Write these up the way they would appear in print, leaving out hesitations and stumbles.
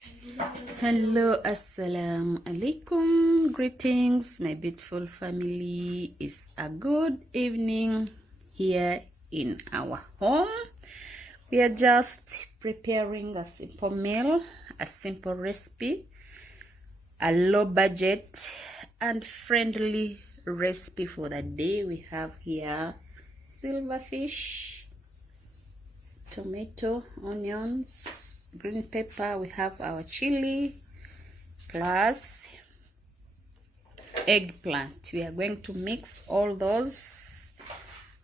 Hello, assalamu alaikum. Greetings, my beautiful family. It's a good evening here in our home. We are just preparing a simple meal, a simple recipe, a low budget and friendly recipe for the day. We have here silverfish, tomato, onions, green pepper. We have our chili plus eggplant. We are going to mix all those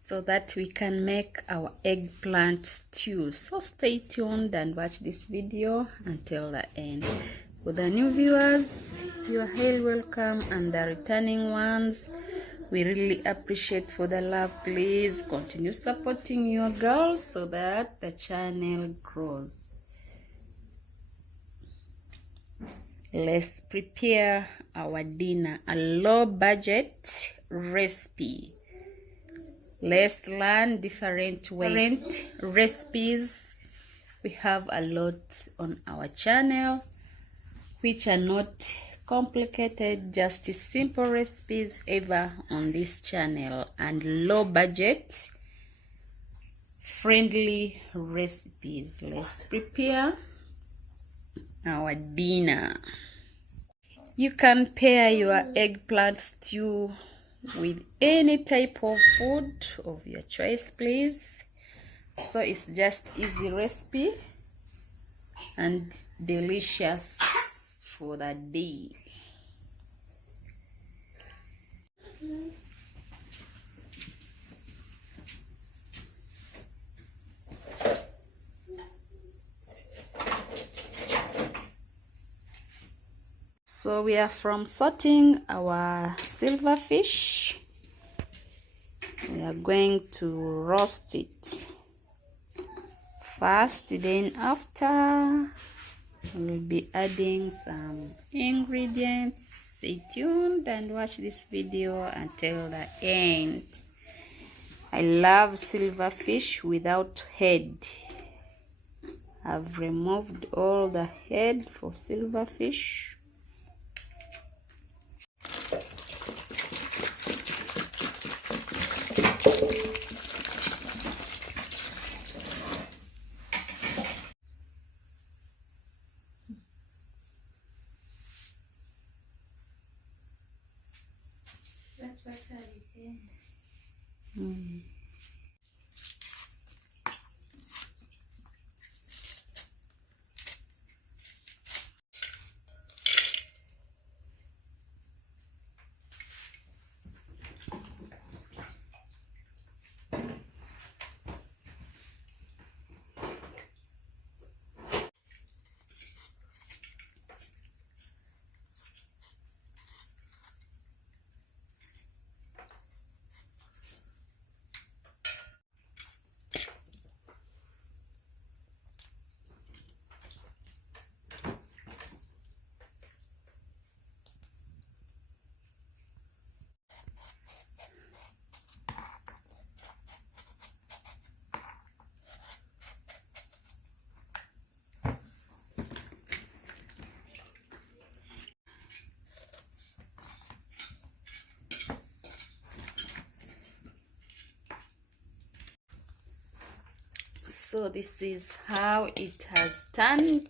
so that we can make our eggplant stew. So stay tuned and watch this video until the end. For the new viewers, you are highly welcome, and the returning ones, we really appreciate for the love. Please continue supporting your girls so that the channel grows. Let's prepare our dinner, a low budget recipe. Let's learn different recipes. We have a lot on our channel which are not complicated, just simple recipes ever on this channel, and low budget friendly recipes. Let's prepare our dinner. You can pair your eggplant stew with any type of food of your choice, please. So it's just easy recipe and delicious for the day. So we are from sorting our silverfish. We are going to roast it first, then after we'll be adding some ingredients. Stay tuned and watch this video until the end. I love silverfish without head. I've removed all the head for silverfish. So this is how it has turned.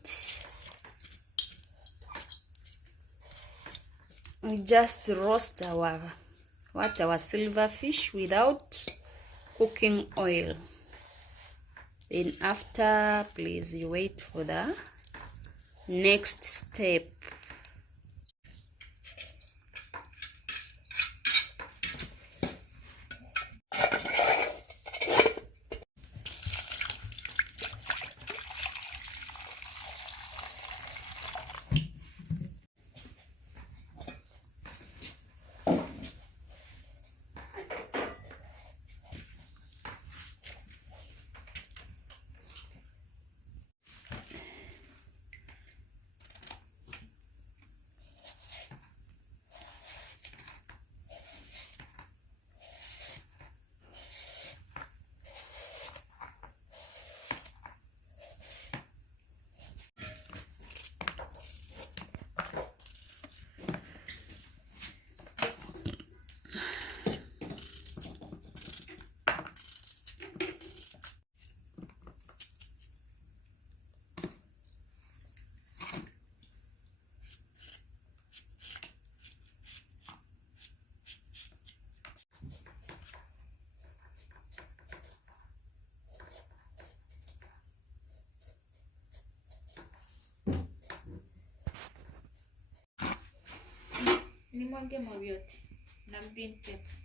We just roast our silverfish without cooking oil. Then after, please you wait for the next step. nimwage vyote na green pepper.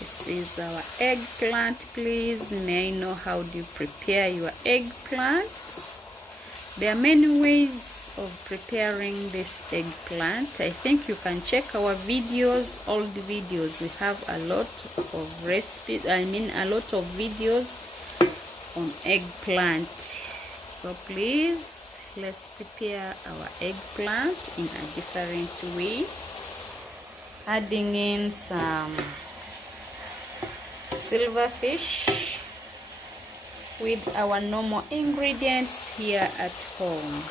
This is our eggplant. Please, may I know how do you prepare your eggplant? There are many ways of preparing this eggplant. I think you can check our videos, old videos. We have a lot of recipes, a lot of videos on eggplant. So please, let's prepare our eggplant in a different way. Adding in some silverfish with our normal ingredients here at home.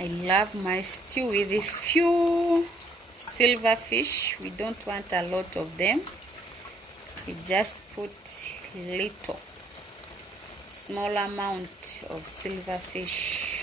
I love my stew with a few silverfish. We don't want a lot of them. We just put little, small amount of silverfish.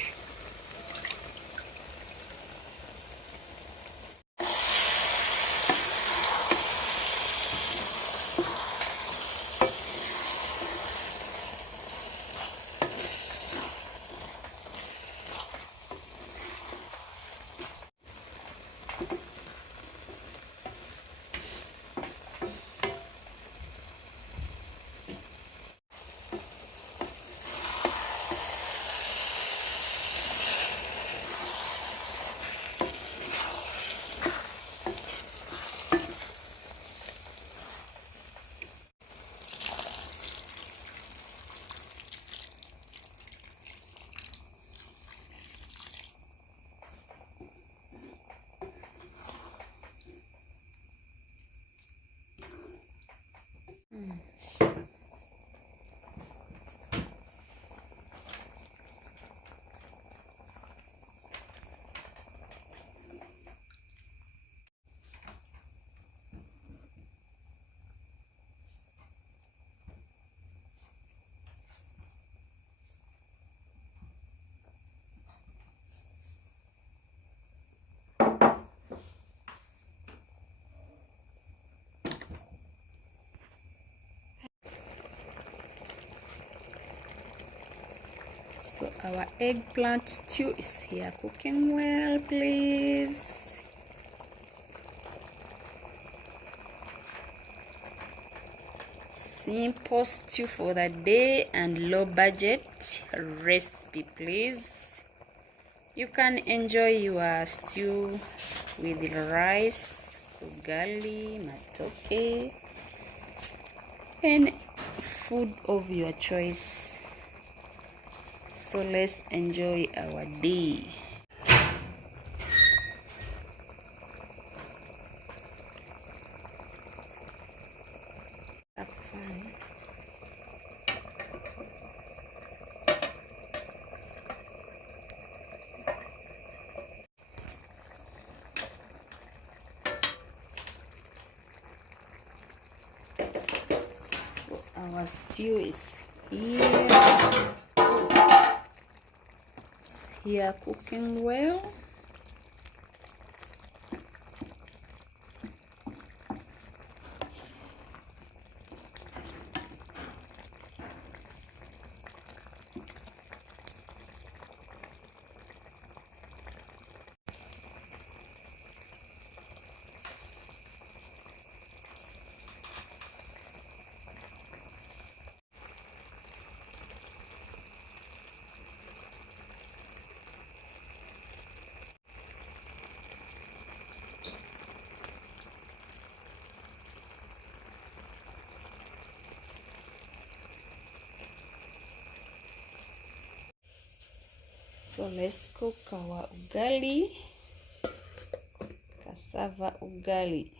our eggplant stew is here cooking well, please. Simple stew for the day and low budget recipe, please. You can enjoy your stew with rice, ugali, matoke, and food of your choice. So let's enjoy our day. So our stew is here. It's here cooking well. So let's cook our ugali, cassava ugali.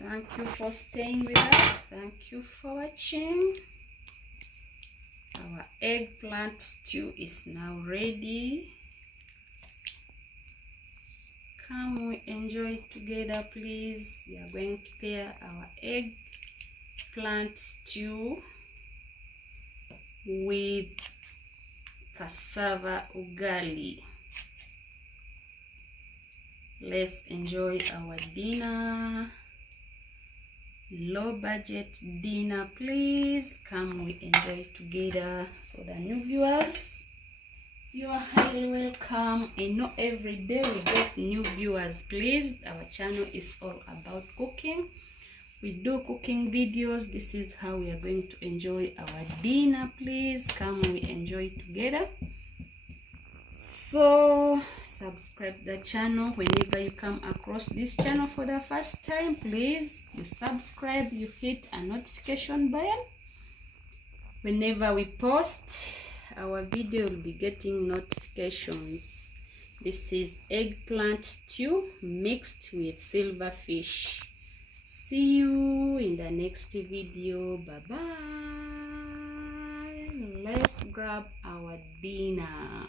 Thank you for staying with us. Thank you for watching. Our eggplant stew is now ready. Come, we enjoy together, please. We are going to prepare our eggplant stew with cassava ugali. Let's enjoy our dinner. Low budget dinner, please. Come, we enjoy together. For the new viewers, you are highly welcome. I know every day we get new viewers, please. Our channel is all about cooking. we do cooking videos. This is how we are going to enjoy our dinner. Please come, we enjoy together. So subscribe the channel. Whenever you come across this channel for the first time, please you subscribe, you hit a notification button. Whenever we post our video, will be getting notifications. This is eggplant stew mixed with silverfish. See you in the next video. Bye bye. Let's grab our dinner.